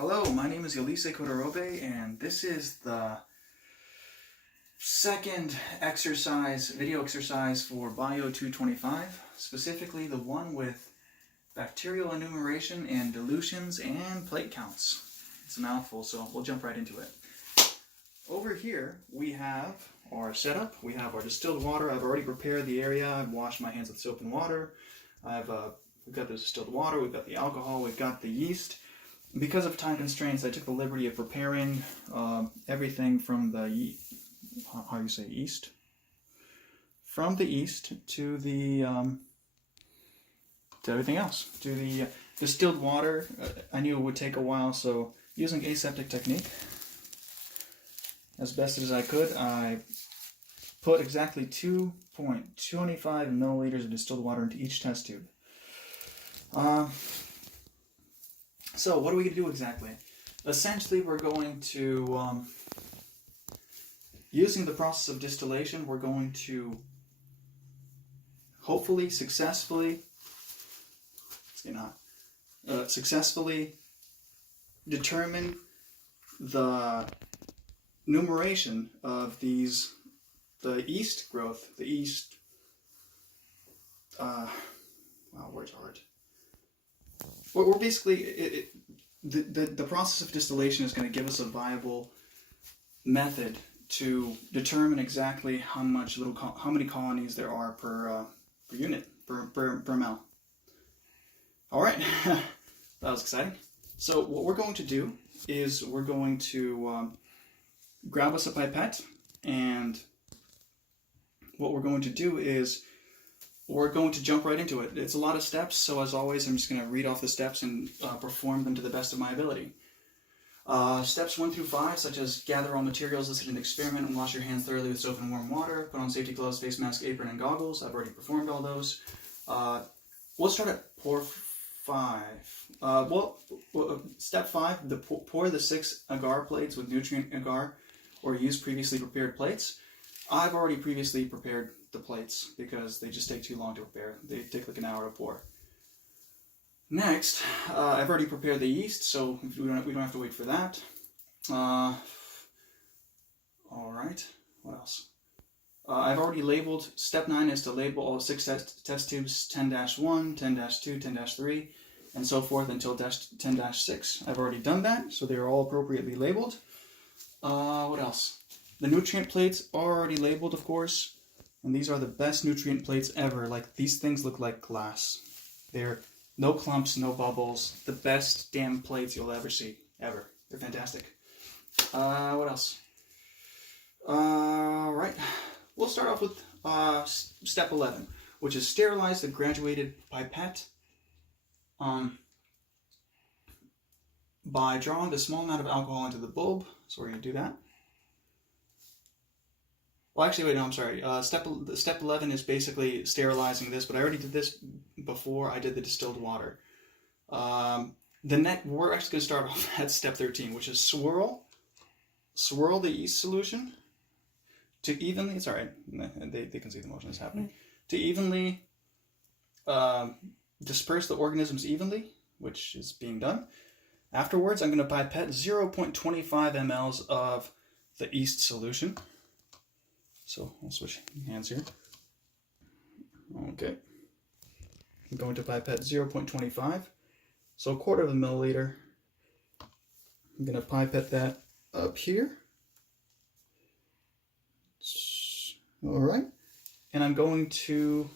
Hello, my name is Yolise Kodorobe, and this is the second video exercise for Bio 225, specifically the one with bacterial enumeration and dilutions and plate counts. It's a mouthful, so we'll jump right into it. Over here, we have our setup. We have our distilled water. I've already prepared the area. I've washed my hands with soap and water. We've got the distilled water, we've got the alcohol, we've got the yeast. Because of time constraints, I took the liberty of preparing everything from the yeast? From the yeast to the to everything else. To the distilled water, I knew it would take a while, so using aseptic technique, as best as I could, I put exactly 2.25 milliliters of distilled water into each test tube. So what are we going to do exactly? Essentially, we're going to, using the process of distillation, we're going to hopefully successfully determine the numeration of the yeast growth, wow, word's hard. We're basically, the process of distillation is going to give us a viable method to determine exactly how many colonies there are per unit, per ml. All right, that was exciting. So what we're going to do is we're going to grab us a pipette, and what we're going to do is we're going to jump right into it. It's a lot of steps, so as always, I'm just going to read off the steps and perform them to the best of my ability. Steps 1 through 5, such as gather all materials listed in the experiment and wash your hands thoroughly with soap and warm water. Put on safety gloves, face mask, apron, and goggles. I've already performed all those. We'll start at pour 5. Step 5, pour the 6 agar plates with nutrient agar, or use previously prepared plates. I've already previously prepared the plates because they just take too long to prepare. They take like an hour to pour. Next, I've already prepared the yeast, so we don't have to wait for that. All right, what else? I've already labeled. Step 9 is to label all 6 test tubes 10-1, 10-2, 10-3, and so forth until 10-6. I've already done that, so they're all appropriately labeled. What else? The nutrient plates are already labeled, of course. And these are the best nutrient plates ever. Like, these things look like glass. They're no clumps, no bubbles. The best damn plates you'll ever see. Ever. They're fantastic. What else? Right. We'll start off with step 11, which is sterilize the graduated pipette by drawing a small amount of alcohol into the bulb. So we're going to do that. Well, actually, wait, no, I'm sorry. Step 11 is basically sterilizing this, but I already did this before I did the distilled water. We're actually going to start off at step 13, which is swirl the yeast solution to evenly, it's all right, they can see the motion that's happening, to evenly disperse the organisms evenly, which is being done. Afterwards, I'm going to pipette 0.25 mLs of the yeast solution. So I'll switch hands here. Okay. I'm going to pipette 0.25. So 1/4 of a milliliter. I'm going to pipette that up here. All right. And I'm going to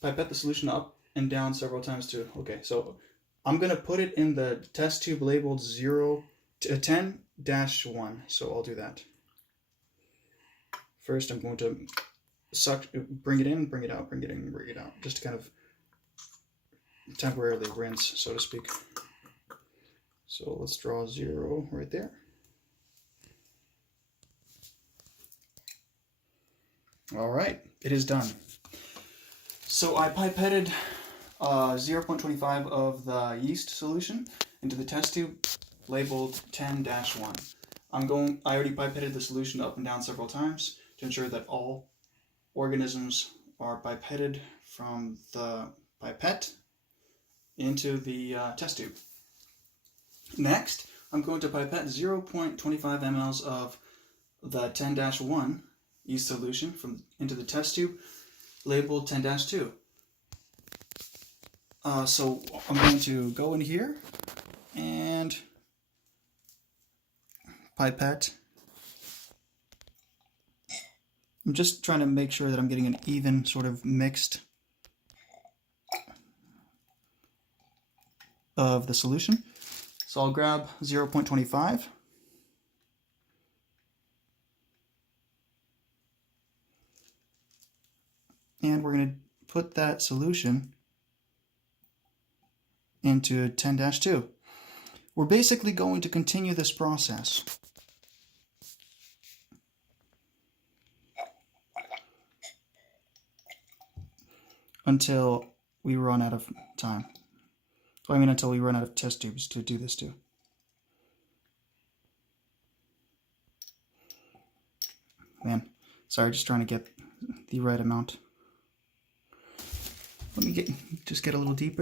pipette the solution up and down several times too. Okay, so I'm going to put it in the test tube labeled 10-1. So I'll do that. First, I'm going to bring it in, bring it out, bring it in, bring it out, just to kind of temporarily rinse, so to speak. So let's draw 0 right there. All right, it is done. So I pipetted 0.25 of the yeast solution into the test tube labeled 10-1. I already pipetted the solution up and down several times to ensure that all organisms are pipetted from the pipette into the test tube. Next, I'm going to pipette 0.25 mLs of the 10-1 yeast solution into the test tube labeled 10-2. So I'm going to go in here and pipette. I'm just trying to make sure that I'm getting an even sort of mixed of the solution. So I'll grab 0.25 and we're going to put that solution into 10-2. We're basically going to continue this process until we run out of time. So I mean until we run out of test tubes to do this to. Man, sorry, just trying to get the right amount. Let me just get a little deeper.